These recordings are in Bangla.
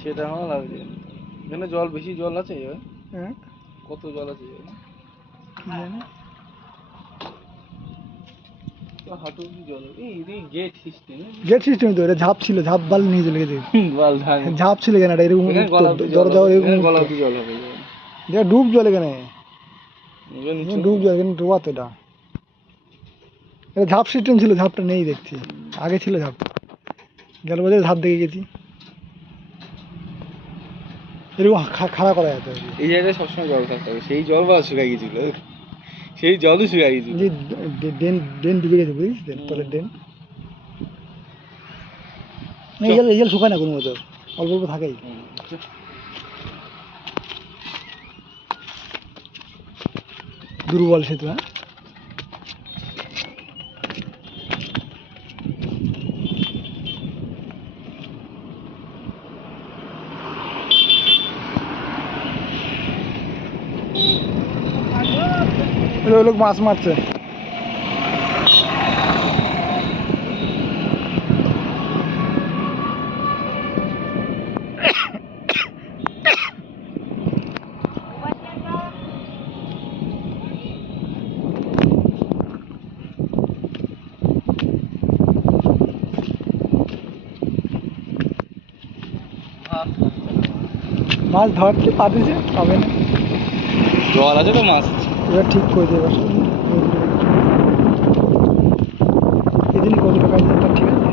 সেটা আমার লাগছে। এখানে জল বেশি জল আছে? হ্যাঁ কত জল আছে? কি জানি হাঁটু কি জল? এই গেট সিস্টেম। গেট সিস্টেম তো, এটা ঝাঁপ ছিল, ঝাঁপ বাল নিয়ে চলে গেছে। বাল ধান ঝাঁপ ছিল কেন, এটা এরকম এখানে গলা অবধি জল দরজা হবে, এরকম এখানে গলা অবধি জল হবে। এটা ডুব জল এখানে, এবার নিচে ডুব জল এখানে ডোবা তো এটা। এটা ঝাঁপ সিস্টেম ছিল, ঝাঁপটা নেই দেখছি, আগে ছিল ঝাঁপ, গেল বছর ঝাঁপ দেখে গেছি। এরকম খাড়া করা যেত এই জায়গায় সবসময় জল থাকতে হবে। সেই জল বা শুকাই গেছিল, সেই জলই শুকাই গেছিল। যে ড্রেন ড্রেন ডুবে গেছে বুঝিস, তলের ড্রেন। এই জল শুকায় না কোনো বছর, অল্প অল্প থাকেই। দুর্বল সেতু। হ্যাঁ ওই লোক মাছ মারছে। মাছ ধরতে পাঠিয়েছে, পাবে না, জল আছে তো মাছ। এবার ঠিক করে দেবে। এদিন কত টাকা ঠিক আছে।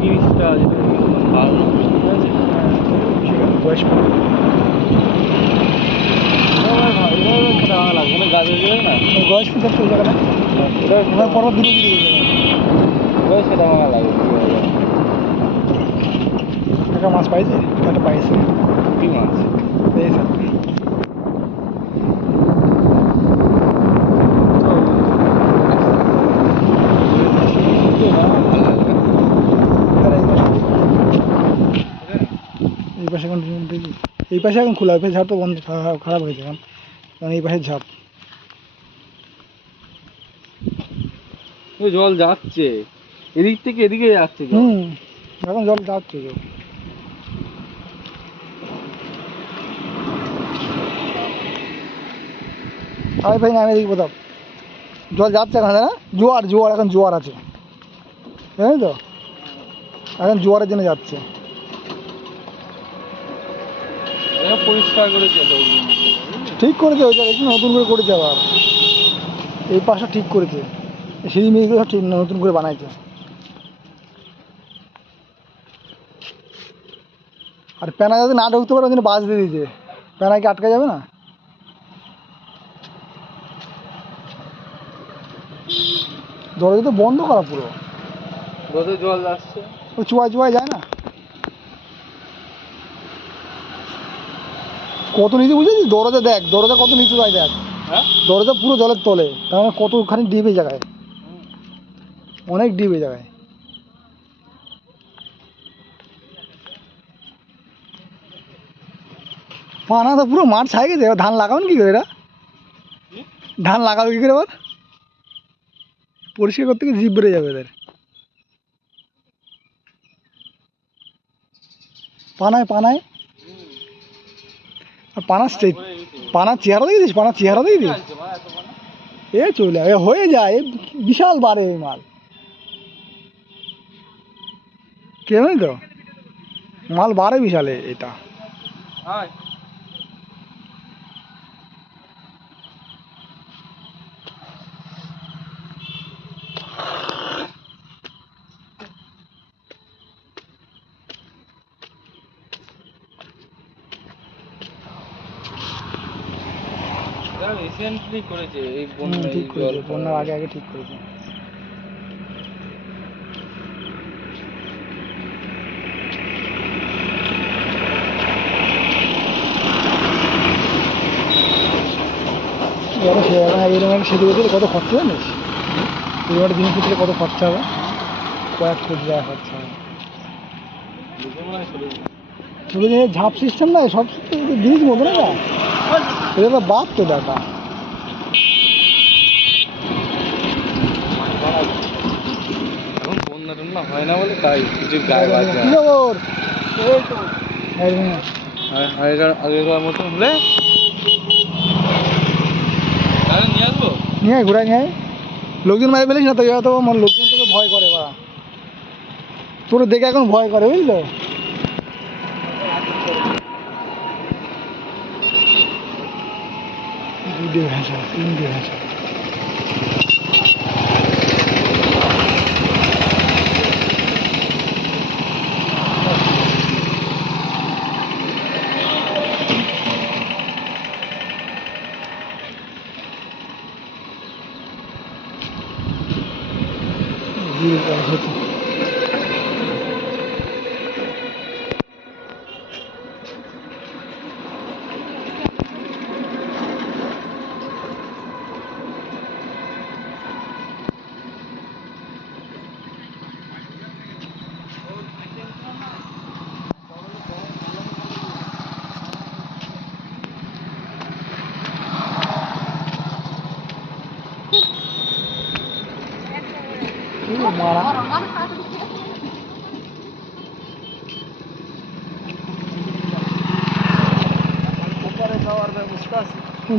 জিনিসটা ভালো বয়স লাগবে না, গাছ হয়ে না বয়স কি থাকতে টাকা না, ওটা পর্বত দূরে দূরে সেটা ভাঙা লাগবে। টাকা মাছ পাইছে, একটা পাইছে। কি মাছ? পেয়েছে। এই পাশে এখন দেখি, এই পাশে এখন খোলা, ওই ঝাঁপ তো বন্ধ, খারাপ হয়েছে এখন, কারণ এই পাশে ঝাঁপ। জল যাচ্ছে এদিক থেকে এদিকে যাচ্ছে। এখন জল যাচ্ছে। আমি ভাই নামে দেখি কোথাও জল যাচ্ছে এখন, না জোয়ার, জোয়ার এখন জোয়ার আছে, জানি তো, এখন জোয়ারের জন্য যাচ্ছে। পরিষ্কার করেছে, ঠিক করেছে ওইটা, দেখি নতুন করে করেছে আবার, এই পাশটা ঠিক করেছে, সিঁড়ি মিড়িগুলো সব ঠিক নতুন করে বানাইছে। আর প্যানা যাতে না ঢুকতে পারে ওই জন্য বাস দিয়ে দিয়েছে, প্যানা কি আটকে যাবে না। দরজা তো বন্ধ করা পুরো, জল যাচ্ছে, ও চুয়ায় চুয়ায় যায় না। কত নিচে বুঝেছিস, দরজা দেখ, দরজা কত নিচে যায় দেখ। হ্যাঁ দরজা পুরো জলের তলে, তার মানে কতখানি ডিপ এই জায়গায়, অনেক ডিপ এই জায়গায়। পানা তো পুরো মাঠ ছাই গেছে, ধান লাগাবেন কি করে এরা, ধান লাগাবে কি করে এবার, পরিষ্কার করতে গিয়ে জিভ বেড়ে যাবে এদের। পানায় পানায় আর পানার চেহারা দেখেছিস, পানার চেহারা দেখেছিস, এ চলে হয়ে যায়, বিশাল বাড়ে এই মাল, কেন তো মাল বাড়ে বিশাল এটা। রিসেন্টলি করেছে এই ঠিক করেছে, বন্যার আগে আগে ঠিক করেছে। এরকম সেতু করতে কত খরচা জানিস, এরকম একটা জিনিস করতে কত খরচা হবে, কয়েক কোটি টাকা খরচা হবে। ছোটো জিনিস ঝাঁপ সিস্টেম না, সব ব্রিজ মতো না, এটা তো বাদ তো দেখা। না হয় না বলে তাই কিছু গায়ে বাজে কি খবর? এই তো আগেকার মতন হলে তাহলে নিয়ে আসবো। নিয়ে আয়, ঘুরাই নিয়ে আয়। লোকজন মারি ফেলিস না তো, তো আমার লোকজন তোকে ভয় করে বা তোর দেখে এখন ভয় করে বুঝলো। দুধে ভেসা, তিনটে ভেসা।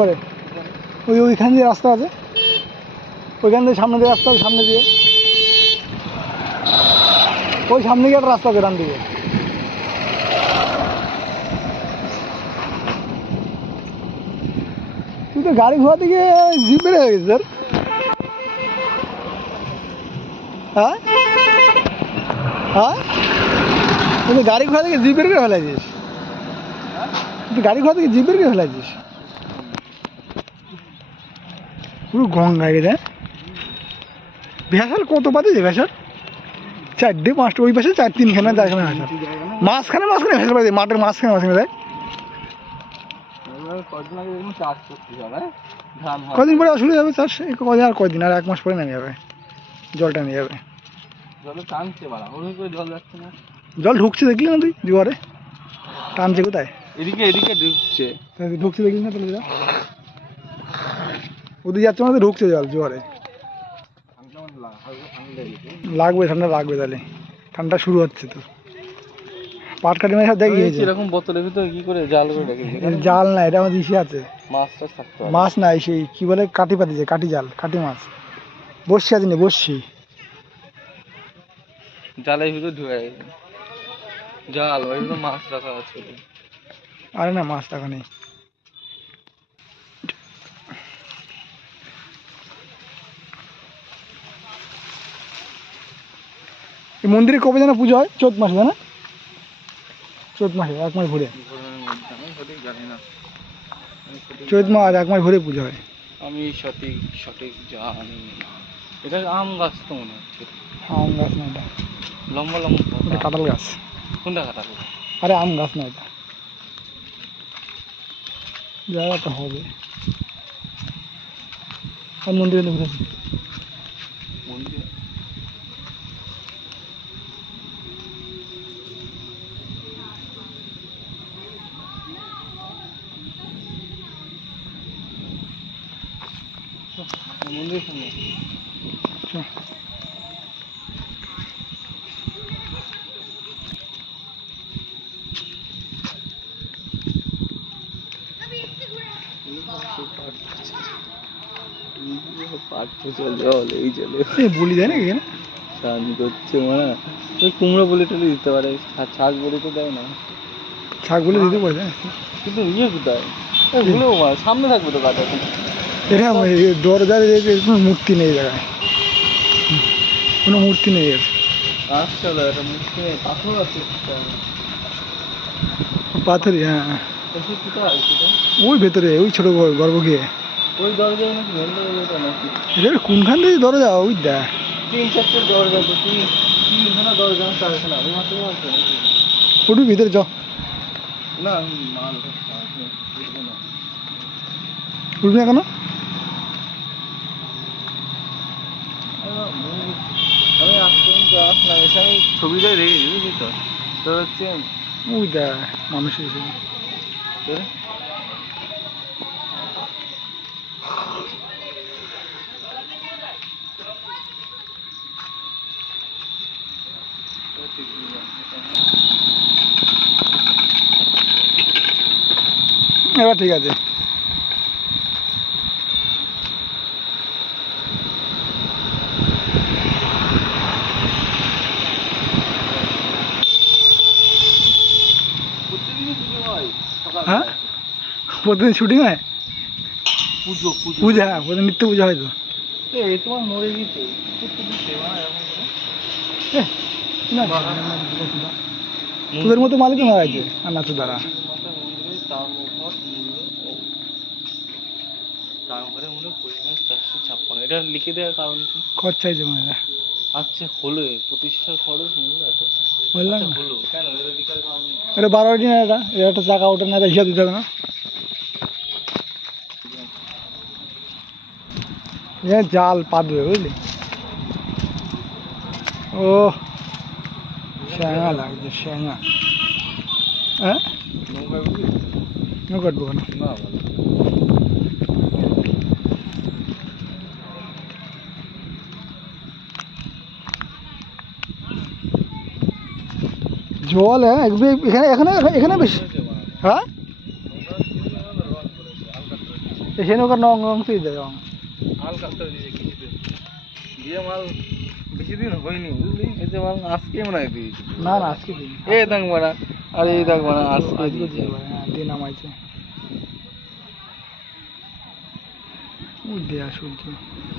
পরে ওইখান দিয়ে রাস্তা আছে, ওইখান দিয়ে সামনে দিয়ে রাস্তা আছে, সামনে দিয়ে ওই সামনে গিয়ে একটা রাস্তা আছে ডান দিকে। তুই তো গাড়ি ঘোড়া দিকে জিপ বেড়ে হয়ে গেছে স্যার। হ্যাঁ হ্যাঁ, তুই তো গাড়ি ঘোড়া থেকে জিপ বের করে ফেলাইছিস, তুই গাড়ি ঘোড়া থেকে জিপ বের করে ফেলাইছিস। পুরো গঙ্গায় রে ভেসাল কত পাতিছে ভেসাল? 4টে 5টে, ওই পাশে 4-3খানা 4খানা ভেসাল, মাঝখানে মাঝখানে ভেসাল পাতি, মাঠের মাঝখানে মাঝখানে দেয়। কদিন পরে শুরু যাবে চাষ, কদিন আর কদিন, আর 1 মাস পরে নেমে যাবে, জলটা নিয়ে যাবে। জল ঢুকছে দেখলি না তুই জোয়ারে? টানছে কোথায়? এদিকে এদিকে ঢুকছে। ঢুকছে দেখলি না? তাহলে ওদিকে যাচ্ছে মানে ঢুকছে জল জোয়ারে। লাগবে, ঠান্ডা লাগবে, তাহলে ঠান্ডা শুরু হচ্ছে তো। পাট কাটি মানে সব দেখিয়েছে এরকম বোতলের ভিতরে কি করে জাল করে রেখেছে? জাল না, এটা আমাদের ইসে আছে, মাছ টাছ থাকতে পারে। মাছ নাই, সেই কি বলে কাটি পাতিছে, কাটি জাল, কাটি মাছ। বসছি আছে নি, বসছি জালের ভিতরে ঢুকে গেছে জাল, ওই ভিতরে মাছ রাখা আছে। আরে না, মাছ টাকা নেই। এই মন্দিরে কবে যেন পুজো হয়? চৈত মাসে, না? চৈত মাসে 1 মাস ঘুরে, চৈত মাস 1 মাস ঘুরে পুজো হয়। আমি সঠিক সঠিক জানি না। এটা আম গাছ তো মনে হচ্ছে। আম গাছ না এটা, লম্বা লম্বা। এটা কাঁঠাল গাছ। কোনটা কাটা? আরে আম গাছ না এটা, জায়গাটা হবে। আর মন্দিরে ঘুরেছি, মন্দির মন্দির সামনে। জল এই জলে বলি দেয় নাকি এখানে? স্নান করছে মানে ওই কুমড়ো বলি টলি দিতে পারে, ছাগ বলি তো দেয় না। ছাগ বলে দিতে পারে, কিন্তু ইয়ে কোথায় ভুলেও সামনে থাকবে তো কাটা। এটা দরজার কোনো মূর্তি নেই জায়গায়, কোনো মূর্তি নেই এর। আচ্ছা একটা মূর্তি নেই, পাথর আছে পাথরই, হ্যাঁ। কোথায় সেটা? ওই ভেতরে, ওই ছোট গর্ভ গিয়ে ওই দরজায় নাকি মেন দরজাটা নাকি? এটা কোনখান থেকে দরজা? ওই দা 3-4টে দরজা তো, 3খানা দরজা, 4খানা ওই মাত্র আছে নাকি? ওটু ভিতরে চ না মাল উঠবি না কেন? আমি আসতে আসলাম, এসে আমি ছবিটাই রেখেছি বুঝলি তো। তো হচ্ছে ওই দা মানুষের হিসেবে ঠিক আছে। হ্যাঁ প্রতিদিন শুটিং হয়? পুজো পুজো পূজা, হ্যাঁ প্রতিদিন নিত্য পুজো হয় তো। এ তোমার মরে গেছে না তোদের মতো মালিক মারা গেছে আর না তো দ্বারা এটা লিখে দেওয়ার কারণ কি? খরচা হয়েছে মনে হয়। আচ্ছা হলো প্রতিষ্ঠার খরচ নিল এত বললাম না হলো কেন এটা লিখার কারণ? এটা 12 দিন, এটা একটা চাকা ওটা না, এটা হিসাব দিতে হবে না? জাল পাতবে বুঝলি। ও শ্যাঙা লাগছে, শ্যাঙা। হ্যাঁ কাটবো কেন? না জল হ্যাঁ এখানে এখানে এখানে বেশি। হ্যাঁ এখানে ওখানে অংশ দেয় রং হালকা দিয়ে মাল বেশি দিন হয়নি বুঝলি, এতে মাল আজকে মনে হয় দিয়েছি। না না আজকে দিন এ দেখ মারা, আর এই দেখ মারা আজকে আজকে দিয়েছে। হ্যাঁ দিয়ে নামাইছে। ও দেয়া সূর্য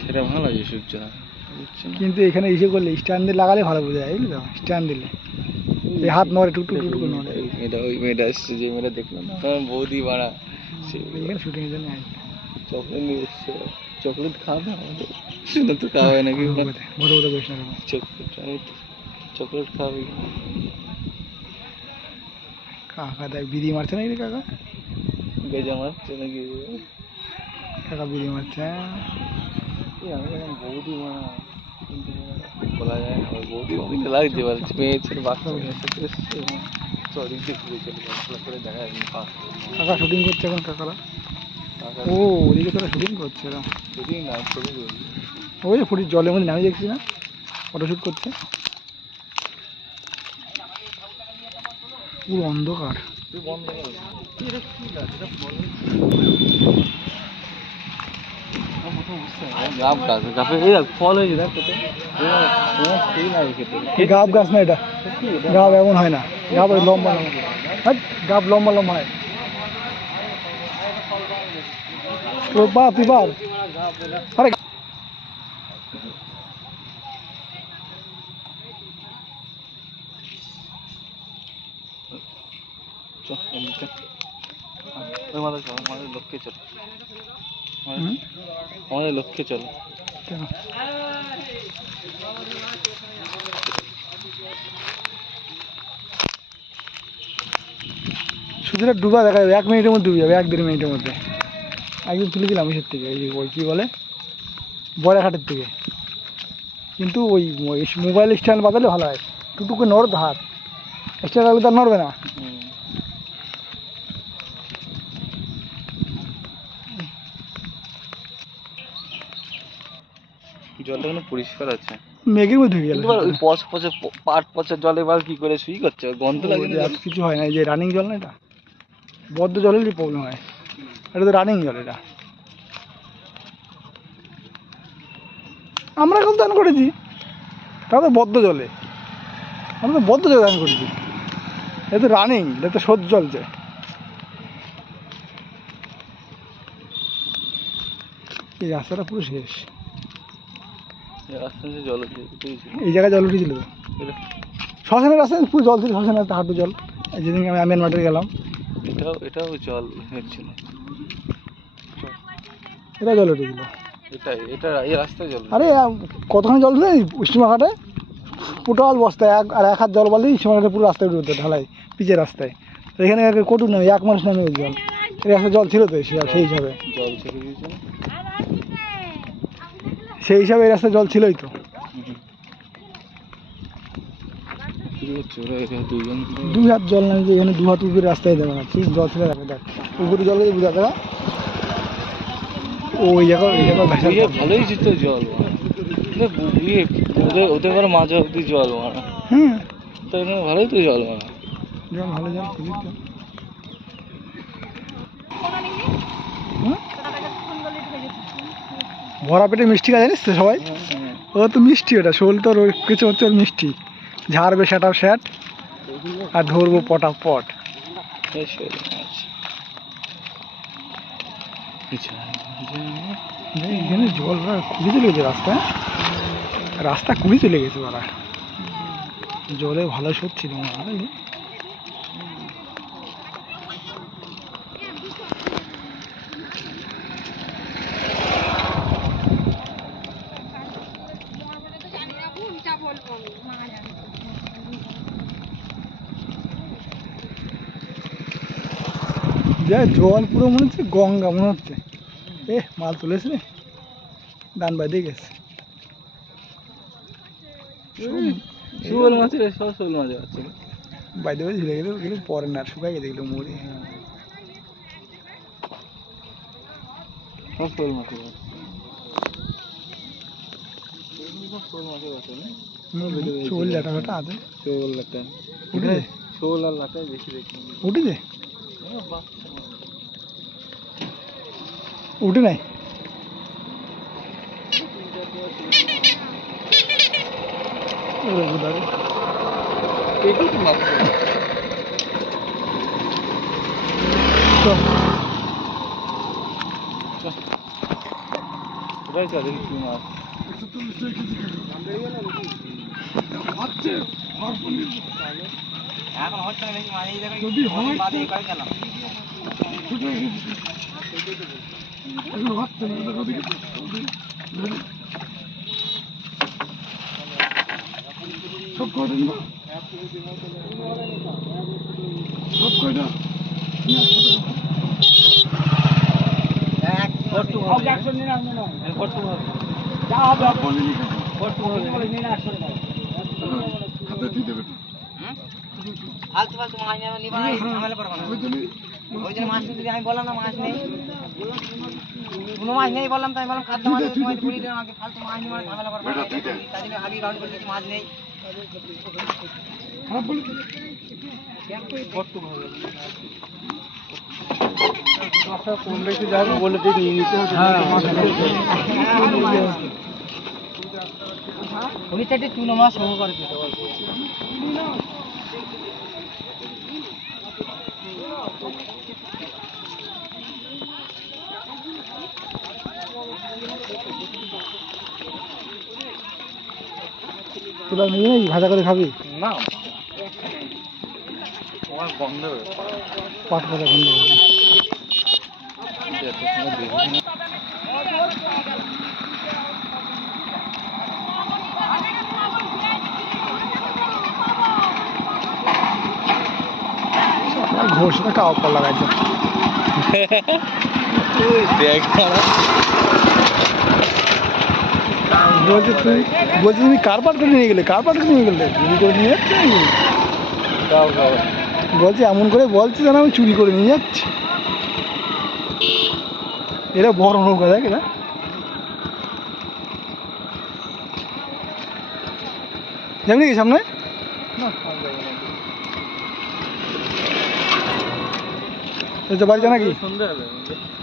সেটা ভালো আছে সূর্য কিন্তু এখানে এসে করলে স্ট্যান্ড দিয়ে লাগালে ভালো বোঝা যায় বুঝলি তো। স্ট্যান্ড দিলে এই হাত নড়ে টুকটুক টুকটুক নড়ে। মেয়েটা ওই মেয়েটা এসছে যে মেয়েটা দেখলাম না তোমার বৌদি বাড়া, সে এখানে শুটিংয়ের জন্য আসবে। চকলেট নিয়ে এসছে। চকলেট খাওয়াবে আমাদের, শুনে তো খাওয়াবে নাকি বড় বড় বেশ না চকলেট, আমি চকলেট খাওয়াবে কাকা দেখ বিড়ি মারছে নাকি রে কাকা? বেজা মারছে নাকি? কাকা বিড়ি মারছে। আমি যখন বৌদি মারা কিন্তু বলা যায় না, ওই বৌদি অমিনে লাগছে বলছে মেয়ে ছেলে বাচ্চা সাথে এসছে সরি দেখে চলে ভালো করে দেখা যায়নি। কাকা শুটিং করছে এখন কাকারা। ও ওদিকে তোরা শুটিং করছে এরা। শুটিং না ছবি করি ওই ফুটির জলের মধ্যে নামে দেখছি না, ফটোশুট করছে। পুরো অন্ধকার। তুই বন্ধ কর। এটা কি গাছ? এটা ফল গাব গাছ, গাবে এই দেখ ফল হয়েছে দেখ কত। সেই লাগে খেতে। গাব গাছ না এটা, গাব এমন হয় না, গাব ওই লম্বা লম্বা। হ্যাঁ গাব লম্বা লম্বা হয়। বাপ তুই বাপ আরে আমাদের লক্ষ্যে চল, আমাদের লক্ষ্যে চল। শুধু ডুবা দেখা যাবে, 1 মিনিটের মধ্যে ডুবে যাবে, 1-1.5 মিনিটের মধ্যে। একদিন তুলে দিলাম ইসের থেকে, এই যে ওই কী বলে বড়াঘাটের থেকে। কিন্তু ওই মোবাইল স্ট্যান্ড বাদালে ভালো হয়, টুটুকে নড়ে তো হাত, স্ট্যান্ড রাখলে তার নড়বে না। জলটা কোনো পরিষ্কার আছে, মেঘের মধ্যে গেল ওই পচে পাট পচা জলে এবার কি করে শুই করছে, গন্ধ লাগে না। কিছু হয় না, এই যে রানিং জল না, এটা বদ্ধ জলেরই প্রবলেম হয়। এটা তো রানিং জল, এটা আমরা এখন দান করেছি, তাও তো বদ্ধ জলে, আমরা তো বদ্ধ জলে দান করেছি। এটা তো রানিং, এটা তো স্রোত চলছে। এই রাস্তাটা পুরো শেষ, জল এই জায়গায় জল উঠেছিল তো। শ্মশানের রাস্তায় পুরো জল ছিল, শ্মশানের রাস্তায় হাঁটু জল। যেদিন আমি আমিয়ান মাঠে গেলাম, এটাও জল হচ্ছিল, এটা জল উঠেছিল। এটা এই রাস্তায় জল। আরে কতখানি জল উঠে স্টিমাঘাটে, পুটাল বস্তায় আর 1 হাত জল বলেই স্টিমাঘাটে পুরো রাস্তায় উঠে ঢালাই পিচের রাস্তায়। তো এখানে কটুক নামে 1 মানুষ নামে জল, এই রাস্তায় জল ছিল তো সেই হিসাবে, জল ছেড়ে দিয়েছে সেই হিসাবে এই রাস্তায় জল ছিলই তো। 2 হাত জল নামে, এখানে 2 হাত উপরে রাস্তায় দেখা যাচ্ছে জল ছিল। দেখ উপরে জল বুঝা দেখা, ওই জায়গায় ভালোই ছিল জল, ওদের ঘরে মাঝে অব্দি জল মারা। হুম তো এখানে ভালোই তো জল মারা, ভালো জল খুঁজি তো। হুম? ভরা পেটে মিষ্টি খায় জানিস তো সবাই, ও তো মিষ্টি, ওটা শোল তো কিছু হচ্ছে ওর মিষ্টি, ঝাড়বে স্যাটাও স্যাট আর ধরবো পটা পট। এখানে জল খুবই চলে গেছে, রাস্তা খুবই চলে গেছে ওরা, জলে ভালো শোধ ছিল জল পুরো মনে হচ্ছে গঙ্গা মনে হচ্ছে। মাল তুলেছে রে, ডান বাইরে গেছে। শোল মাছের সব শোল মাছ আছে বাইরে বাইরে ঝুলে গেলেও গেলে পরে না, শুকাই গেছে গেলো মরে। সব শোল মাছের আছে, শোল মাছের আছে না, শোল লাটা ফাটা আছে, শোল লাটা উঠে শোল আর লাটাই বেশি দেখি। উঠেছে উঠে নাই সব কয়টা সব কয়টা ফালতু ফালতু মাছ নিবা না, ঝামেলা করবা না। ওই জন্য মাছ নিতে আমি বললাম না মাছ নেই, কোনো মাছ নেই বললাম, তাই বললাম খাদ্য মাছ তোমায় পুরি দিলাম, আগে ফালতু মাছ নিবা না, ঝামেলা করবা না। তাই জন্য আগে রাউন্ড করে দিচ্ছি মাছ নেই। কম বেশি যাবে বলে দিয়ে নিয়ে নিতে হবে। উনি চারটে চুনো মাছ সহ করে দিতে পারবো। তোরা নিয়ে নাকি ভাজা করে খাবি? না তোমার গন্ধ পাট ভাজা গন্ধ ঘোষটা কাও পর লাগাইছে। বলছি তুমি কার পাট করে নিয়ে গেলে, কার পাট করে নিয়ে গেলে, চুরি করে নিয়ে যাচ্ছে নাকি? বলছি এমন করে বলছে যেন আমি চুরি করে নিয়ে যাচ্ছি। এটা বড় নৌকা, দেখ এটা যাবি নাকি সামনে? বাড়ি যাও নাকি?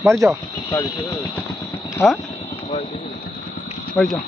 বাড়ি যাও, হ্যাঁ বাড়ি যাও।